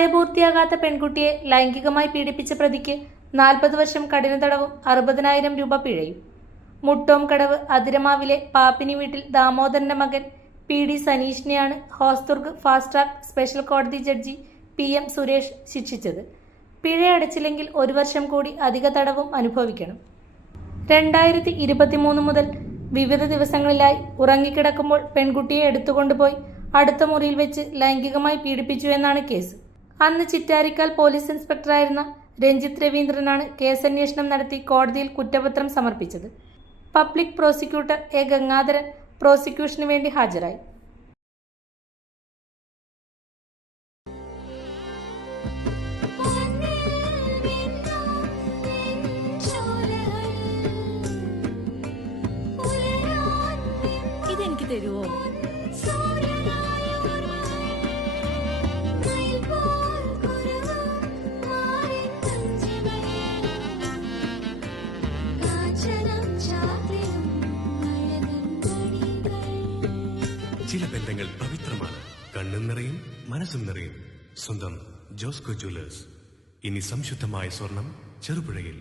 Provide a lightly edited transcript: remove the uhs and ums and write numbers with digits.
പ്രായപൂർത്തിയാകാത്ത പെൺകുട്ടിയെ ലൈംഗികമായി പീഡിപ്പിച്ച പ്രതിക്ക് 40 വർഷം കഠിന തടവും 60,000 രൂപ പിഴയും. മുട്ടോംകടവ് അതിരമാവിലെ പാപ്പിനി വീട്ടിൽ ദാമോദരന്റെ മകൻ PD സനീഷിനെയാണ് ഹോസ്ദുർഗ് ഫാസ്റ്റ് ട്രാക്ക് സ്പെഷ്യൽ കോടതി ജഡ്ജി PM സുരേഷ് ശിക്ഷിച്ചത്. പിഴ അടച്ചില്ലെങ്കിൽ 1 വർഷം കൂടി അധിക തടവും അനുഭവിക്കണം. 2023 മുതൽ വിവിധ ദിവസങ്ങളിലായി ഉറങ്ങിക്കിടക്കുമ്പോൾ പെൺകുട്ടിയെ എടുത്തുകൊണ്ടുപോയി അടുത്ത മുറിയിൽ വെച്ച് ലൈംഗികമായി പീഡിപ്പിച്ചു എന്നാണ് കേസ്. അന്ന് ചിറ്റാരിക്കാൽ പോലീസ് ഇൻസ്പെക്ടറായിരുന്ന രഞ്ജിത്ത് രവീന്ദ്രനാണ് കേസന്വേഷണം നടത്തി കോടതിയിൽ കുറ്റപത്രം സമർപ്പിച്ചത്. Public prosecutor A. ഗംഗാധരൻ പ്രോസിക്യൂഷനു വേണ്ടി ഹാജരായി. ഇതെനിക്ക് തരുവോ? ചില ബന്ധങ്ങൾ പവിത്രമാണ്. കണ്ണും നിറയും മനസ്സും നിറയും. സ്വന്തം ജോസ്കോ ജ്വല്ലേഴ്സ്. ഇനി സംശുദ്ധമായ സ്വർണം ചെറുപുഴയിൽ.